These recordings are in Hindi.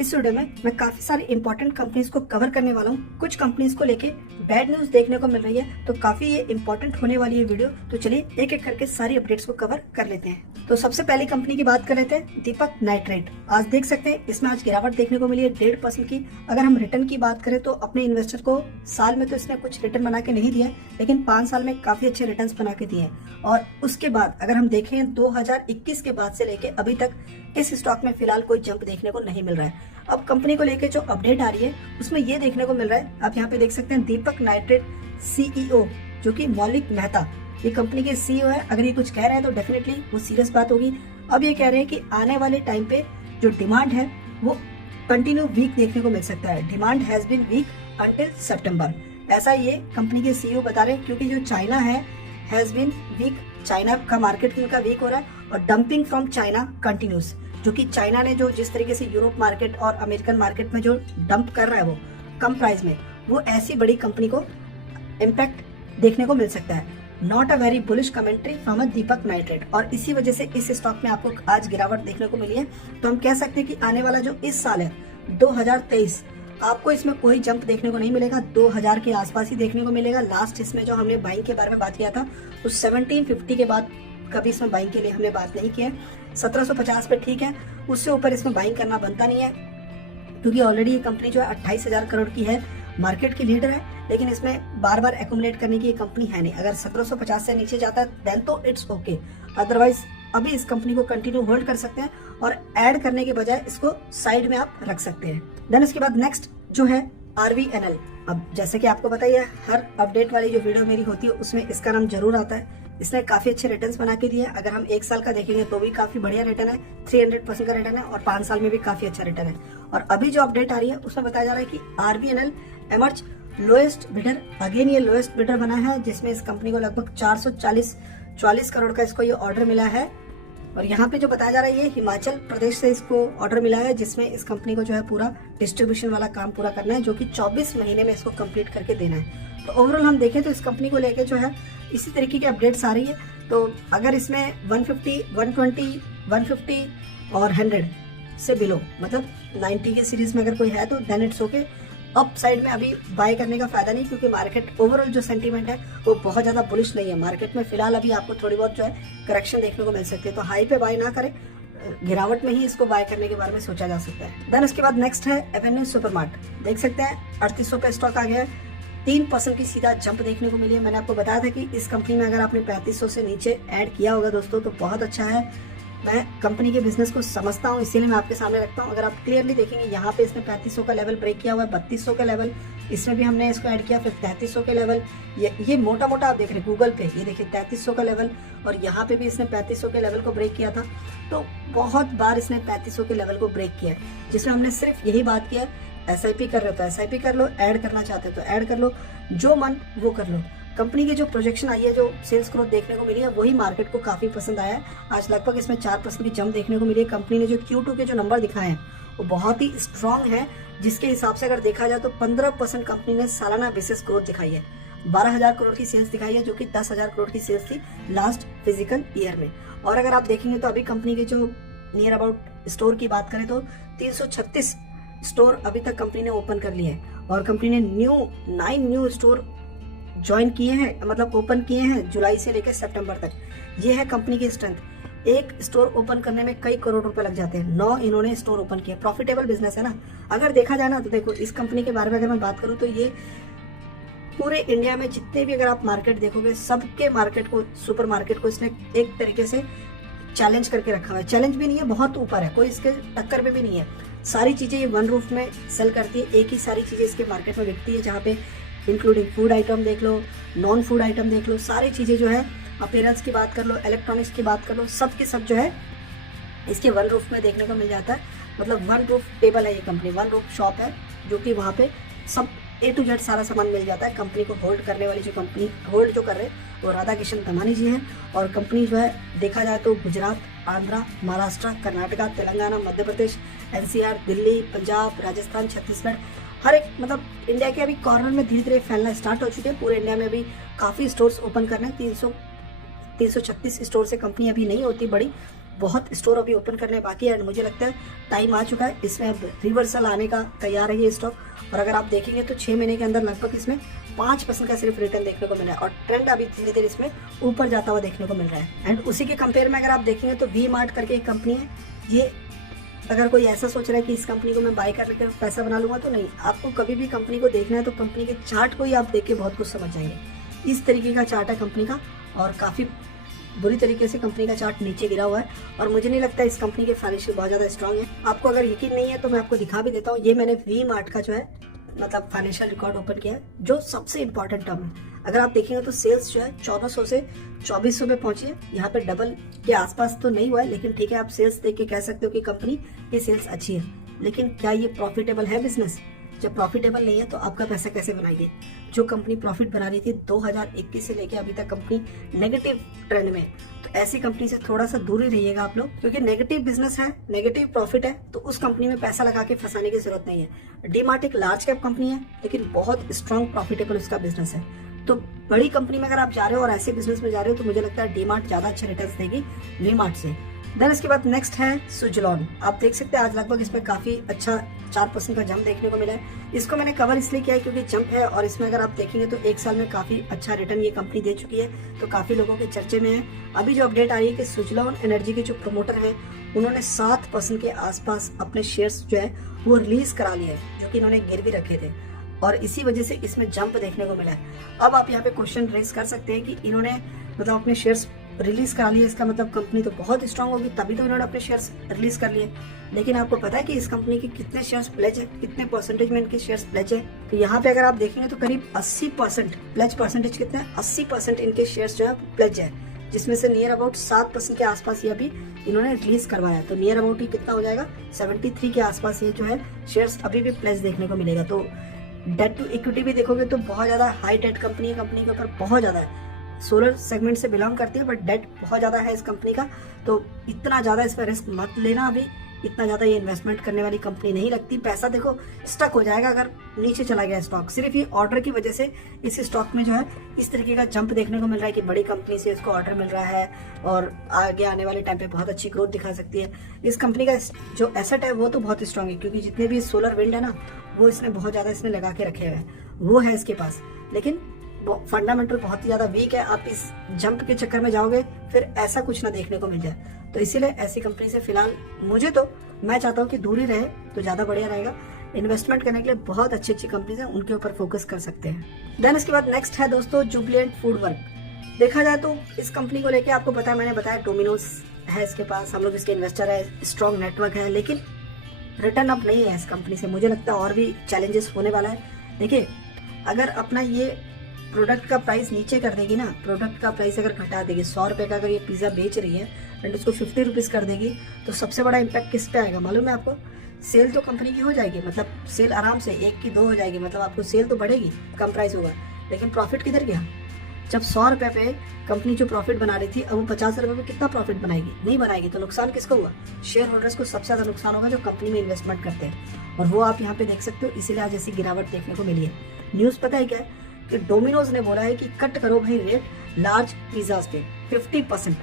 इस वीडियो में मैं काफी सारी इंपॉर्टेंट कंपनीज को कवर करने वाला हूँ। कुछ कंपनीज को लेके बैड न्यूज देखने को मिल रही है, तो काफी ये इंपॉर्टेंट होने वाली है वीडियो। तो चलिए एक एक करके सारी अपडेट्स को कवर कर लेते हैं। तो सबसे पहली कंपनी की बात कर लेते हैं, दीपक नाइट्रेट। आज देख सकते हैं इसमें आज गिरावट देखने को मिली है 1.5% की। अगर हम रिटर्न की बात करें तो अपने इन्वेस्टर को साल में तो इसने कुछ रिटर्न बना के नहीं दिया, लेकिन 5 साल में काफी अच्छे रिटर्न्स बना के दिए हैं। और उसके बाद अगर हम देखें 2021 के बाद से लेके अभी तक इस स्टॉक में फिलहाल कोई जंप देखने को नहीं मिल रहा है। अब कंपनी को लेके जो अपडेट आ रही है उसमें ये देखने को मिल रहा है, आप यहाँ पे देख सकते हैं दीपक नाइट्रेट सीईओ जो कि मौलिक मेहता, ये कंपनी के सीईओ है। अगर ये कुछ कह रहे हैं तो डेफिनेटली वो सीरियस बात होगी। अब ये कह रहे हैं कि आने वाले टाइम पे जो डिमांड है वो कंटिन्यू वीक देखने को मिल सकता है। Demand has been weak until September, ऐसा ये कंपनी के सीईओ बता रहे हैं। क्योंकि जो चाइना है हैज बीन वीक, चाइना का मार्केट उनका वीक हो रहा है और डंपिंग फ्रॉम चाइना कंटिन्यूस, जो कि चाइना ने जो जिस तरीके से यूरोप मार्केट और अमेरिकन मार्केट में जो डंप कर रहा है वो कम प्राइस में, वो ऐसी बड़ी कंपनी को इम्पैक्ट देखने को मिल सकता है। Not a very bullish commentary from a Deepak nitrate, और इसी वजह से इस स्टॉक में आपको आज गिरावट देखने को मिली है। तो हम कह सकते हैं कि आने वाला जो इस साल है 2023, आपको इसमें कोई जंप देखने को नहीं मिलेगा, 2000 के आसपास ही देखने को मिलेगा। लास्ट इसमें जो हमने बाइंग के बारे में बात किया था उस 1750 के बाद कभी इसमें बाइंग के लिए हमने बात नहीं की है। 1750 पे ठीक है, उससे ऊपर इसमें बाइंग करना बनता नहीं है, क्योंकि ऑलरेडी ये कंपनी जो है 28,000 करोड़ की है, मार्केट की लीडर है। लेकिन इसमें बार बार एक्यूमुलेट करने की ये कंपनी है नहीं। अगर 1750 से नीचे जाता है देन तो इट्स ओके, अदरवाइज अभी इस कंपनी को कंटिन्यू होल्ड कर सकते हैं और ऐड करने के बजाय इसको साइड में आप रख सकते हैं। देन उसके बाद नेक्स्ट जो है RVNL। अब जैसे कि आपको पता ही है, हर अपडेट वाली जो वीडियो मेरी होती है उसमें इसका नाम जरूर आता है। इसने काफी अच्छे रिटर्न्स बना के दिए। अगर हम 1 साल का देखेंगे तो भी काफी बढ़िया रिटर्न है, 300% का रिटर्न है, और 5 साल में भी काफी अच्छा रिटर्न है। और अभी जो अपडेट आ रही है उसमें बताया जा रहा है कि RVNL emerge lowest bidder. Again ये लोएस्ट बिडर बना है, जिसमें इस कंपनी को लगभग 440 करोड़ का इसको ये ऑर्डर मिला है। और यहाँ पे जो बताया जा रहा है ये हिमाचल प्रदेश से इसको ऑर्डर मिला है, जिसमें इस कंपनी को जो है पूरा डिस्ट्रीब्यूशन वाला काम पूरा करना है, जो कि 24 महीने में इसको कंप्लीट करके देना है। तो ओवरऑल हम देखें तो इस कंपनी को लेके जो है इसी तरीके की अपडेट्स आ रही है। तो अगर इसमें 150, 120, 150 और 100 से बिलो, मतलब 90 के सीरीज में अगर कोई है तो then it's okay. Up side में अभी बाय करने का फायदा नहीं, क्योंकि मार्केट ओवरऑल जो सेंटीमेंट है वो बहुत ज्यादा बुलिश नहीं है। मार्केट में फिलहाल अभी आपको थोड़ी बहुत जो है करेक्शन देखने को मिल सकती है, तो हाई पे बाय ना करें, गिरावट में ही इसको बाय करने के बारे में सोचा जा सकता है। देन उसके बाद नेक्स्ट है एवेन्यू सुपरमार्ट। देख सकते हैं 3800 पे स्टॉक आ गया है, 3% की सीधा जंप देखने को मिली है। मैंने आपको बताया था कि इस कंपनी में अगर आपने 3500 से नीचे ऐड किया होगा दोस्तों तो बहुत अच्छा है। मैं कंपनी के बिजनेस को समझता हूँ, इसीलिए मैं आपके सामने रखता हूँ। अगर आप क्लियरली देखेंगे यहाँ पे इसने 3500 का लेवल ब्रेक किया हुआ है, 3200 का लेवल इसमें भी हमने इसको ऐड किया, फिर 3300 के लेवल, ये मोटा मोटा आप देख रहे हैं गूगल पे, ये देखिए 3300 का लेवल, और यहाँ पे भी इसने 3500 के लेवल को ब्रेक किया था। तो बहुत बार इसने 3500 के लेवल को ब्रेक किया है, जिसमें हमने सिर्फ यही बात किया है SIP कर रहे हो तो SIP कर लो, ऐड करना चाहते हो तो ऐड कर लो, जो मन वो कर लो। कंपनी की जो प्रोजेक्शन आई है, जो सेल्स ग्रोथ देखने को मिली है, वही मार्केट को काफी पसंद आया है। आज लगभग इसमें 4% की जंप देखने को मिली है। कंपनी ने जो Q2 के जो नंबर दिखाए हैं वो बहुत ही स्ट्रांग है, जिसके हिसाब से अगर देखा जाए तो 15% कंपनी ने सालाना बेसिस ग्रोथ दिखाई है। 12,000 करोड़ की सेल्स दिखाई है, जो कि 10,000 करोड़ की सेल्स थी लास्ट फिजिकल ईयर में। और अगर आप देखेंगे तो अभी कंपनी के जो नियर अबाउट स्टोर की बात करें तो 336 स्टोर अभी तक कंपनी ने ओपन कर लिए हैं, और कंपनी ने 9 न्यू स्टोर ज्वाइन किए हैं, मतलब ओपन किए हैं जुलाई से लेकर सितंबर तक। ये है कंपनी की स्ट्रेंथ। एक स्टोर ओपन करने में कई करोड़ रुपए लग जाते हैं, 9 इन्होंने स्टोर ओपन किया। प्रॉफिटेबल बिजनेस है ना। अगर देखा जाए ना तो देखो इस कंपनी के बारे में अगर मैं बात करूं तो ये पूरे इंडिया में जितने भी अगर आप मार्केट देखोगे, सबके मार्केट को, सुपर मार्केट को इसने एक तरीके से चैलेंज करके रखा हुआ है। चैलेंज भी नहीं है, बहुत ऊपर है, कोई इसके टक्कर में भी नहीं है। सारी चीजें ये वन रूफ में सेल करती है, एक ही सारी चीजें इसके मार्केट में बिकती है, जहाँ पे इंक्लूडिंग फूड आइटम देख लो, नॉन फूड आइटम देख लो, सारी चीजें जो है, अपीयरेंस की बात कर लो, इलेक्ट्रॉनिक्स की बात कर लो, सब के सब जो है इसके वन रूफ में देखने को मिल जाता है। मतलब वन रूफ टेबल है ये कंपनी, वन रूफ शॉप है, जो कि वहाँ पे सब A to Z सारा सामान मिल जाता है। कंपनी को होल्ड करने वाली जो कंपनी होल्ड जो कर रहे हैं वो राधा किशन दमानी जी हैं। और कंपनी जो है देखा जाए तो गुजरात, आंध्रा, महाराष्ट्र, कर्नाटका, तेलंगाना, मध्य प्रदेश, NCR, दिल्ली, पंजाब, राजस्थान, छत्तीसगढ़, हर एक, मतलब इंडिया के अभी कॉर्नर में धीरे धीरे फैलना स्टार्ट हो चुके हैं। पूरे इंडिया में अभी काफ़ी स्टोर्स ओपन करने हैं। 336 स्टोर से कंपनी अभी नहीं होती बड़ी, बहुत स्टोर अभी ओपन करने बाकी है एंड मुझे लगता है टाइम आ चुका है, इसमें अब रिवर्सल आने का तैयार है ये स्टॉक। और अगर आप देखेंगे तो 6 महीने के अंदर लगभग इसमें 5% का सिर्फ रिटर्न देखने को मिल रहा है और ट्रेंड अभी धीरे धीरे इसमें ऊपर जाता हुआ देखने को मिल रहा है। एंड उसी के कंपेयर में अगर आप देखेंगे तो वी मार्ट करके एक कंपनी है, ये अगर कोई ऐसा सोच रहा है कि इस कंपनी को मैं बाय करके पैसा बना लूंगा, तो नहीं, आपको कभी भी कंपनी को देखना है तो कंपनी के चार्ट को ही आप देख के बहुत कुछ समझ जाएंगे। इस तरीके का चार्ट है कंपनी का और काफ़ी बुरी तरीके से कंपनी का चार्ट नीचे गिरा हुआ है और मुझे नहीं लगता इस कंपनी के फाइनेंशियल बहुत ज़्यादा स्ट्रांग है। आपको अगर यकीन नहीं है तो मैं आपको दिखा भी देता हूँ। ये मैंने वी मार्ट का जो है मतलब फाइनेंशियल रिकॉर्ड ओपन किया है, जो सबसे इंपॉर्टेंट टर्म है। अगर आप देखेंगे तो सेल्स जो है 1400 से 2400 पे पहुंची है, यहाँ पे डबल के आसपास तो नहीं हुआ है, लेकिन ठीक है, आप सेल्स देख के कह सकते हो कि कंपनी की सेल्स अच्छी है। लेकिन क्या ये प्रॉफिटेबल है बिजनेस? जब प्रॉफिटेबल नहीं है तो आपका पैसा कैसे बनाएगी? जो कंपनी प्रॉफिट बना रही थी 2021 से लेके अभी तक कंपनी नेगेटिव ट्रेंड में, तो ऐसी कंपनी से थोड़ा सा दूर ही रहिएगा आप लोग, क्योंकि नेगेटिव बिजनेस है, नेगेटिव प्रॉफिट है, तो उस कंपनी में पैसा लगा के फंसाने की जरूरत नहीं है। डीमार्ट एक लार्ज कैप कंपनी है लेकिन बहुत स्ट्रॉन्ग प्रॉफिटेबल उसका बिजनेस है। तो बड़ी कंपनी में अगर आप जा रहे हो और ऐसे बिजनेस में जा रहे हो तो मुझे लगता है डीमार्ट ज्यादा अच्छे रिटर्न्स देगी वी मार्ट से। देन इसके बाद नेक्स्ट है सुजलॉन। आप देख सकते हैं आज लगभग इसमें काफी अच्छा 4% का जंप देखने को मिला है। इसको मैंने कवर इसलिए किया है क्योंकि जंप है और इसमें अगर आप देखेंगे तो 1 साल में काफी अच्छा रिटर्न ये कंपनी दे चुकी है, तो काफी लोगों के चर्चे में है। अभी जो अपडेट आ रही है कि सुजलॉन एनर्जी के जो प्रमोटर है उन्होंने 7% के आसपास अपने शेयर्स जो है वो रिलीज करा लिए हैं, जो कि इन्होंने गिरवी रखे थे और इसी वजह से इसमें जंप देखने को मिला है। अब आप यहाँ पे क्वेश्चन रेज कर सकते हैं कि इन्होंने मतलब अपने शेयर्स रिलीज करा लिए, इसका मतलब कंपनी तो बहुत स्ट्रांग होगी, तभी तो इन्होंने अपने शेयर्स रिलीज कर लिए। लेकिन आपको पता है कि इस कंपनी के कितने शेयर्स प्लेज है, कितने परसेंटेज में इनके शेयर्स प्लेज है? तो यहाँ पे अगर आप देखेंगे तो करीब 80% प्लेज परसेंटेज कितना है, 80% इनके शेयर्स जो है प्लेज है, जिसमें से नियर अबाउट 7% के आसपास ये अभी इन्होंने रिलीज करवाया। तो नियर अबाउट ही कितना हो जाएगा, 73 के आसपास ये जो है शेयर्स अभी भी प्लेज देखने को मिलेगा। तो डेट टू इक्विटी भी देखोगे तो बहुत ज्यादा हाई डेट कंपनी है, कंपनी के ऊपर बहुत ज्यादा है, सोलर सेगमेंट से बिलोंग करती है बट डेट बहुत ज्यादा है इस कंपनी का। तो इतना ज्यादा इस पर रिस्क मत लेना, अभी इतना ज्यादा ये इन्वेस्टमेंट करने वाली कंपनी नहीं लगती। पैसा देखो स्टक हो जाएगा अगर नीचे चला गया स्टॉक, सिर्फ ये ऑर्डर की वजह से इस स्टॉक में जो है इस तरीके का जंप देखने को मिल रहा है कि बड़ी कंपनी से इसको ऑर्डर मिल रहा है और आगे आने वाले टाइम पे बहुत अच्छी ग्रोथ दिखा सकती है। इस कंपनी का जो एसेट है वो तो बहुत स्ट्रांग है, क्योंकि जितने भी सोलर विंड है ना वो इसने बहुत ज्यादा इसने लगा के रखे हुए हैं, वो है इसके पास, लेकिन फंडामेंटल बहुत ही ज्यादा वीक है। आप इस जंप के चक्कर में जाओगे फिर ऐसा कुछ ना देखने को मिल जाए, तो इसीलिए ऐसी कंपनी से फिलहाल मैं चाहता हूँ कि दूर ही रहे तो ज्यादा बढ़िया रहेगा। इन्वेस्टमेंट करने के लिए बहुत अच्छी अच्छी कंपनीज है, उनके ऊपर फोकस कर सकते हैं। देन इसके बाद नेक्स्ट है दोस्तों जुबिलेंट फूड वर्क। देखा जाए तो इस कंपनी को लेके आपको पता है, मैंने बताया डोमिनोज है इसके पास, हम लोग इसके इन्वेस्टर है, स्ट्रॉन्ग नेटवर्क है, लेकिन रिटर्न अप नहीं है इस कंपनी से। मुझे लगता है और भी चैलेंजेस होने वाला है। देखिए, अगर अपना ये प्रोडक्ट का प्राइस नीचे कर देगी ना, प्रोडक्ट का प्राइस अगर घटा देगी, 100 रुपए का अगर ये पिज्जा बेच रही है एंड उसको 50 रुपीज कर देगी, तो सबसे बड़ा इम्पैक्ट किस पे आएगा मालूम है आपको? सेल तो कंपनी की हो जाएगी, मतलब सेल आराम से 1 की 2 हो जाएगी, मतलब आपको सेल तो बढ़ेगी, कम प्राइस होगा, लेकिन प्रॉफिट किधर गया? जब 100 रुपए पे कंपनी जो प्रॉफिट बना रही थी, अब वो 50 रुपए में कितना प्रॉफिट बनाएगी? नहीं बनाएगी। तो नुकसान किसको हुआ? शेयर होल्डर्स को सबसे ज्यादा नुकसान होगा जो कंपनी में इन्वेस्टमेंट करते हैं, और वो आप यहाँ पे देख सकते हो। इसीलिए आज ऐसी गिरावट देखने को मिली है। न्यूज पता है क्या है कि डोमिनोज ने बोला है कि कट करो भाई रेट लार्ज पिज्जाज पे 50%।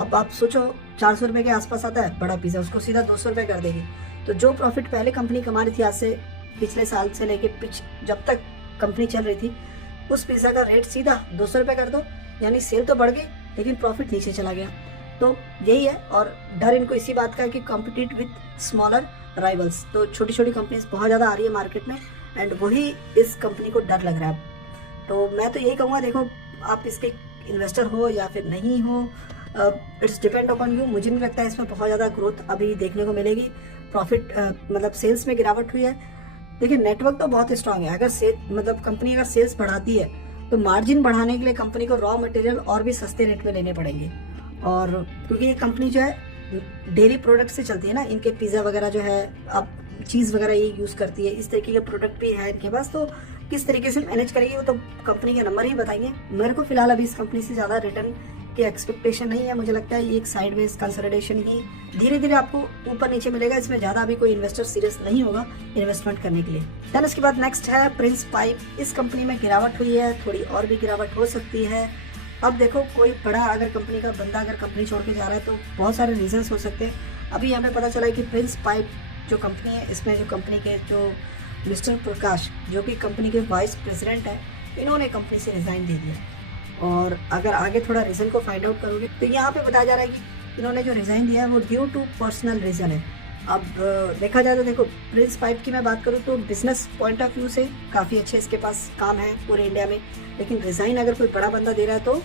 अब आप सोचो 400 रुपए के आसपास आता है बड़ा पिज्जा, उसको सीधा 200 रुपए कर देगी। तो जो प्रॉफिट पहले कंपनी कमा रही थी, आज से पिछले साल से लेके जब तक कंपनी चल रही थी, उस पिज्जा का रेट सीधा 200 रुपए कर दो, यानी सेल तो बढ़ गई लेकिन प्रॉफिट नीचे चला गया। तो यही है, और डर इनको इसी बात का है कि कॉम्पिटिट विथ स्मॉलर राइवल्स। तो छोटी छोटी कंपनीज बहुत ज़्यादा आ रही है मार्केट में एंड वही इस कंपनी को डर लग रहा है। तो मैं तो यही कहूँगा, देखो आप इसके इन्वेस्टर हो या फिर नहीं हो, इट्स डिपेंड अपॉन यू। मुझे नहीं लगता है इसमें बहुत ज़्यादा ग्रोथ अभी देखने को मिलेगी। प्रॉफिट मतलब सेल्स में गिरावट हुई है। देखिए, नेटवर्क तो बहुत स्ट्रांग है। अगर मतलब कंपनी अगर सेल्स बढ़ाती है तो मार्जिन बढ़ाने के लिए कंपनी को रॉ मटेरियल और भी सस्ते रेट में लेने पड़ेंगे, और क्योंकि ये कंपनी जो है डेयरी प्रोडक्ट से चलती है ना, इनके पिज़्ज़ा वगैरह जो है, अब चीज़ वगैरह ये यूज़ करती है, इस तरीके के प्रोडक्ट भी है इनके पास। तो किस तरीके से मैनेज करेगी वो तो कंपनी के नंबर ही बताएंगे। मेरे को फिलहाल अभी इस कंपनी से ज़्यादा रिटर्न की एक्सपेक्टेशन नहीं है। मुझे लगता है ये एक साइडवेज कंसोलिडेशन ही धीरे धीरे आपको ऊपर नीचे मिलेगा। इसमें ज़्यादा अभी कोई इन्वेस्टर सीरियस नहीं होगा इन्वेस्टमेंट करने के लिए। देन उसके बाद नेक्स्ट है प्रिंस पाइप। इस कंपनी में गिरावट हुई है, थोड़ी और भी गिरावट हो सकती है। अब देखो कोई बड़ा अगर कंपनी का बंदा अगर कंपनी छोड़ के जा रहा है तो बहुत सारे रीजंस हो सकते हैं। अभी हमें पता चला है कि प्रिंस पाइप जो कंपनी है, इसमें जो कंपनी के जो मिस्टर प्रकाश जो कि कंपनी के वाइस प्रेसिडेंट है, इन्होंने कंपनी से रिज़ाइन दे दिया। और अगर आगे थोड़ा रीज़न को फाइंड आउट करोगे तो यहाँ पे बताया जा रहा है कि इन्होंने जो रिज़ाइन दिया है वो ड्यू टू पर्सनल रीज़न है। अब देखा जाए तो देखो, प्रिंस पाइप की मैं बात करूँ तो बिजनेस पॉइंट ऑफ व्यू से काफ़ी अच्छे इसके पास काम है पूरे इंडिया में, लेकिन रिज़ाइन अगर कोई बड़ा बंदा दे रहा है तो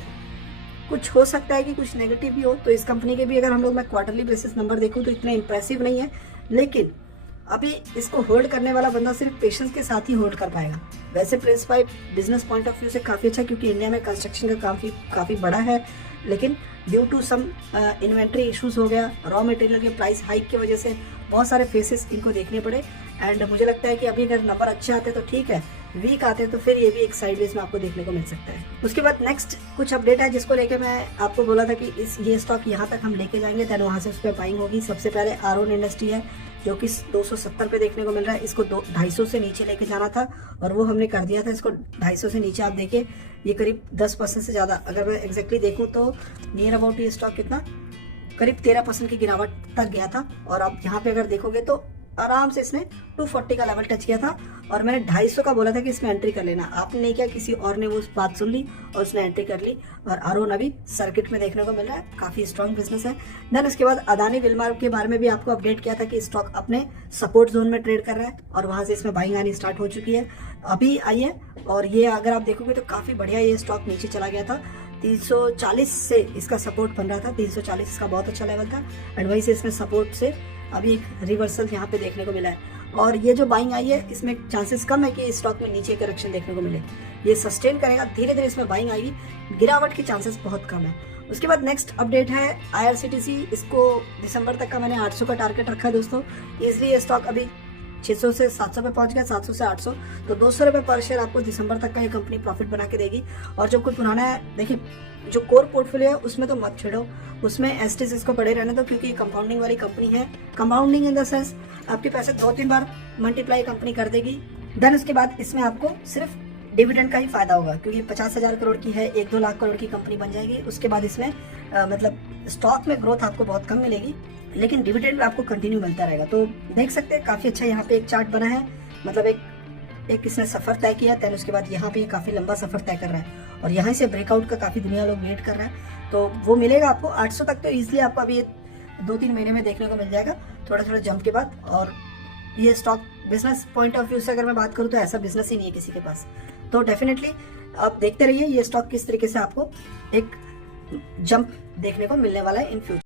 कुछ हो सकता है कि कुछ नेगेटिव भी हो। तो इस कंपनी के भी अगर हम लोग मैं क्वार्टरली बेसिस नंबर देखूँ तो इतने इंप्रेसिव नहीं है, लेकिन अभी इसको होल्ड करने वाला बंदा सिर्फ पेशेंस के साथ ही होल्ड कर पाएगा। वैसे Prince pipe business point of view से काफ़ी अच्छा, क्योंकि इंडिया में कंस्ट्रक्शन का काफ़ी बड़ा है, लेकिन due to some inventory issues हो गया, रॉ मटेरियल के प्राइस हाइक की वजह से बहुत सारे फेसेस इनको देखने पड़े। एंड मुझे लगता है कि अभी अगर नंबर अच्छे आते तो ठीक है, वीक आते तो फिर ये भी एक साइडवेज में आपको देखने को मिल सकता है। उसके बाद नेक्स्ट कुछ अपडेट है जिसको लेके मैं आपको बोला था कि ये स्टॉक यहाँ तक हम लेके जाएंगे, देन वहाँ से उस पर बाइंग होगी। सबसे पहले आरोन इंडस्ट्री है जो कि 270 पे देखने को मिल रहा है। इसको 250 से नीचे लेके जाना था और वो हमने कर दिया था। इसको 250 से नीचे आप देखिए, ये करीब 10% से ज़्यादा, अगर मैं एग्जैक्टली देखूँ तो नियर अबाउट ये स्टॉक कितना करीब 13% की गिरावट तक गया था। और अब यहाँ पे अगर देखोगे तो आराम से इसने 240 का लेवल टच किया था और मैंने 250 का बोला था कि इसमें एंट्री कर लेना। आपने नहीं किया, किसी और ने वो बात सुन ली और उसने एंट्री कर ली और आरोन अभी सर्किट में देखने को मिल रहा है, काफी स्ट्रॉन्ग बिजनेस है। देन उसके बाद अदानी विलमार के बारे में भी आपको अपडेट किया था कि स्टॉक अपने सपोर्ट जोन में ट्रेड कर रहा है और वहां से इसमें बाइंग आनी स्टार्ट हो चुकी है, अभी आई है। और ये अगर आप देखोगे तो काफी बढ़िया ये स्टॉक नीचे चला गया था, 340 से इसका सपोर्ट बन रहा था, 340 इसका बहुत अच्छा लेवल था एंड वहीं से इसमें सपोर्ट से अभी एक रिवर्सल यहाँ पे देखने को मिला है। और ये जो बाइंग आई है इसमें चांसेस कम है कि इस स्टॉक में नीचे करेक्शन देखने को मिले, ये सस्टेन करेगा, धीरे धीरे इसमें बाइंग आएगी, गिरावट की चांसेस बहुत कम है। उसके बाद नेक्स्ट अपडेट है IRCTC, इसको दिसंबर तक का मैंने 800 का टारगेट रखा है दोस्तों। इसलिए ये स्टॉक अभी 600 से 700 पे पहुंच गया, 700 से 800, तो 200 रुपये पर शेयर आपको दिसंबर तक का ये कंपनी प्रॉफिट बना के देगी। और जो कुछ पुराना है, देखिए जो कोर पोर्टफोलियो है उसमें तो मत छेड़ो, उसमें एसटीज इसको पड़े रहने दो, क्योंकि ये कंपाउंडिंग वाली कंपनी है। कंपाउंडिंग इन द सेंस आपके पैसे 2-3 बार मल्टीप्लाई कंपनी कर देगी। देन उसके बाद इसमें आपको सिर्फ डिविडेंड का ही फायदा होगा, क्योंकि 50,000 करोड़ की है, 1-2 लाख करोड़ की कंपनी बन जाएगी। उसके बाद इसमें मतलब स्टॉक में ग्रोथ आपको बहुत कम मिलेगी, लेकिन डिविडेंड आपको कंटिन्यू मिलता रहेगा। तो देख सकते हैं काफी अच्छा यहाँ पे एक चार्ट बना है, मतलब एक इसने सफर तय किया, देन उसके बाद यहाँ पे काफी लंबा सफर तय कर रहा है और यहाँ से ब्रेकआउट का काफी दुनिया लोग वेट कर रहा है, तो वो मिलेगा आपको 800 तक। तो इजिली आपको अभी 2-3 महीने में देखने को मिल जाएगा, थोड़ा थोड़ा जंप के बाद। और ये stock business point of view से अगर मैं बात करूँ तो ऐसा बिजनेस ही नहीं है किसी के पास, तो डेफिनेटली आप देखते रहिए ये स्टॉक किस तरीके से आपको एक जंप देखने को मिलने वाला है इन फ्यूचर।